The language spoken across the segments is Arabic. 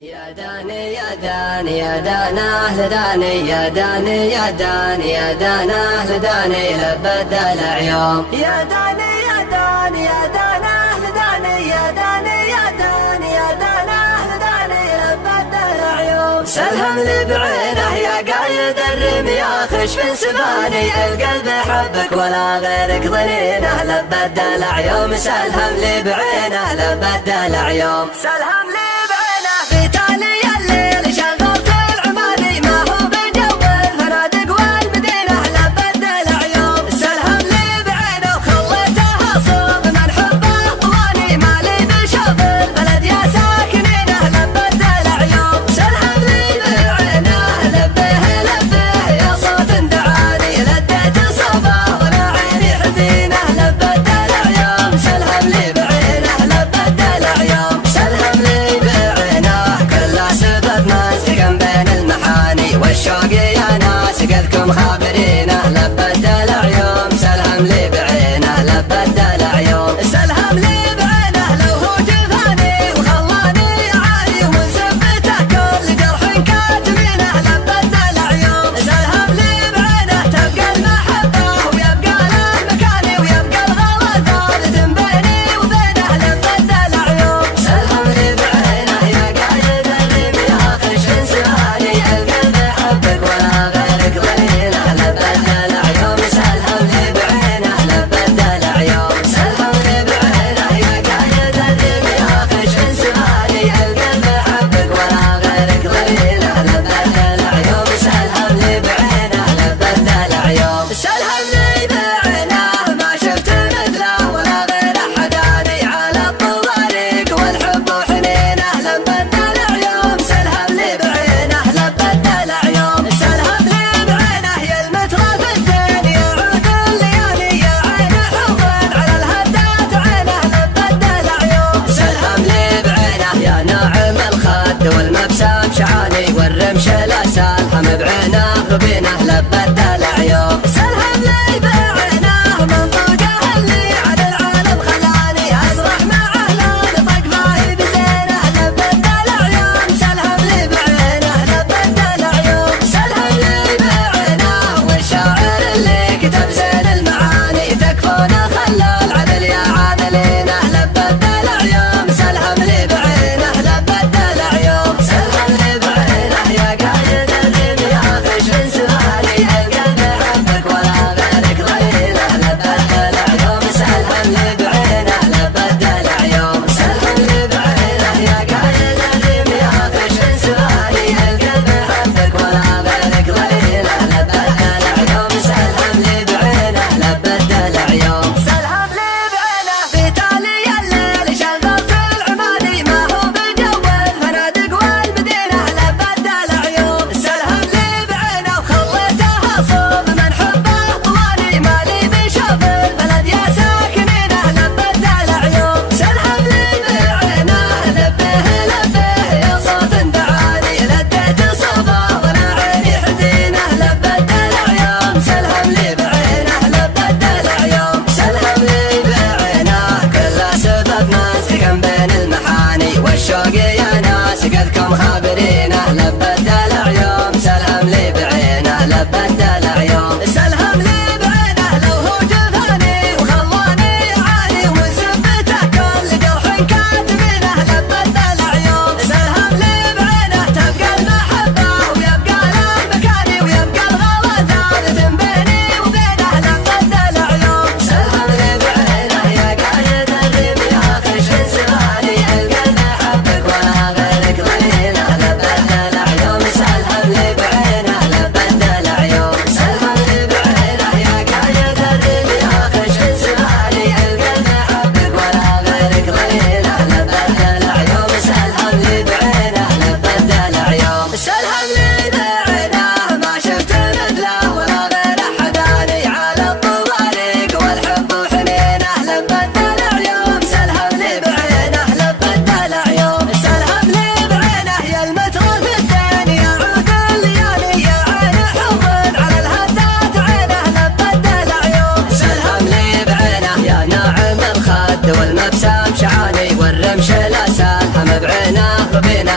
يا داني يا داني يا دان أهل داني يا داني يا داني يا دان أهل داني لبد العيوم يا داني يا داني يا دان أهل داني يا داني يا داني يا دان أهل داني لبد العيوم سلهم لي بعينه يا قايد الرمي يا خشف سباني القلب حبك ولا غيرك ظنينه لبد العيوم سلهم لي بعينه لبد العيوم سلهم لي بعينه في تالي الليل شغلت العماني ما هو بجو الفنادق والمدينة لبد العيوم سلهم لي بعينه وخليتها صوب من حبه طواني مالي بشوف البلد يا ساكنينه لبد العيوم سلهم لي بعينه لبه لبه يا صوت دعاني لديت صوبه وانا عيني حزينه لبد العيوم سلهم لي بعينه لبد العيوم سلهم لي بعينه كل سبب مسكن بين المحاني والشوق يا ناس قدكم خابرينه لبد العيوم سلهم لي بعينه لبد العيوم سلهم لي بعينه لو هو جفاني وخلاني عالي ومن سبته كل جرح كاتمينه لبد العيوم سلهم لي بعينه تبقى المحبه ويبقى المكاني ويبقى الغلا ثالث بيني وبينه لبد العيوم سلهم لي بعينه يا قايد الرمي يا خشن سهاني القلب حبك ولا غيرك ظنينه لبد العيوم سلهم لي بعينه لبد العيوم سلهم لي بعينه يا قايد الرمي يا خشن سهاني القلب حبك ولا غيرك ظنينه لبد العيوم سلهم لي بعينه لبد العيوم سلهم لي بعينه ما شفت مثله ولا غير حداني على الطوارق والحب وحنينه لبد العيوم سلهم لي بعينه لبد العيوم سلهم لي بعينه يا المترف الزين يعود الليالي يا عين حب على الهدات عينه لبد العيوم سلهم لي بعينه يا ناعم الخد والمبسم شعاني والرمش الاسالحم بعينه غبينه لبد العيوم سلهم لي بعينه منطقه اللي على العالم خلاني اسرح مع اهله طق ماهي بزينه لبد العيوم سلهم لي بعينه لبد العيوم سلهم لي بعينه والشاعر اللي كتب زين المعاني تكفونه خلى العدل يا عادلينه لبد العيوم سلهم لي بعينه لبد العيوم سلهم لي بعينه يا قايد الرمي يا خشن سهاني القلب حبك ولا غيرك ظنينه لبد العيوم سلهم لي بعينه لبد العيوم سلهم لي بعينه يا قايد الرمي يا خشن سهاني القلب حبك ولا غيرك ظنينه لبد العيوم سلهم لي بعينه لبد العيوم سلهم لي بعينه في تالي الليل شغلت العماني ما هو بجو الفنادق والمدينة لبد العيوم سلهم لي بعينه وخليتها صوب من حبه طواني مالي بشوف البلد يا ساكنينه لبد العيوم سلهم لي بعينه لبه لبه يا صوت دعاني لديت صوبه وانا عيني حزينه لبد العيوم سلهم لي بعينه لبد العيوم سلهم لي بعينه كل سبب مسكن بين المحاني والشوق يا ناس قدكم خابرينه لبد العيوم سلهم لي بعينه لبد العيوم سلهم لي بعينه لو هو جفاني وخلاني عالي ومن سبته كل جرح كاتمينه لبد العيوم سلهم لي بعينه تبقى المحبه ويبقى المكاني ويبقى الغلا ثالث بيني وبينه لبد العيوم سلهم لي بعينه يا قايد الرمي يا خشن سهاني القلب حبك ولا غيرك ظنينه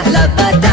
لبت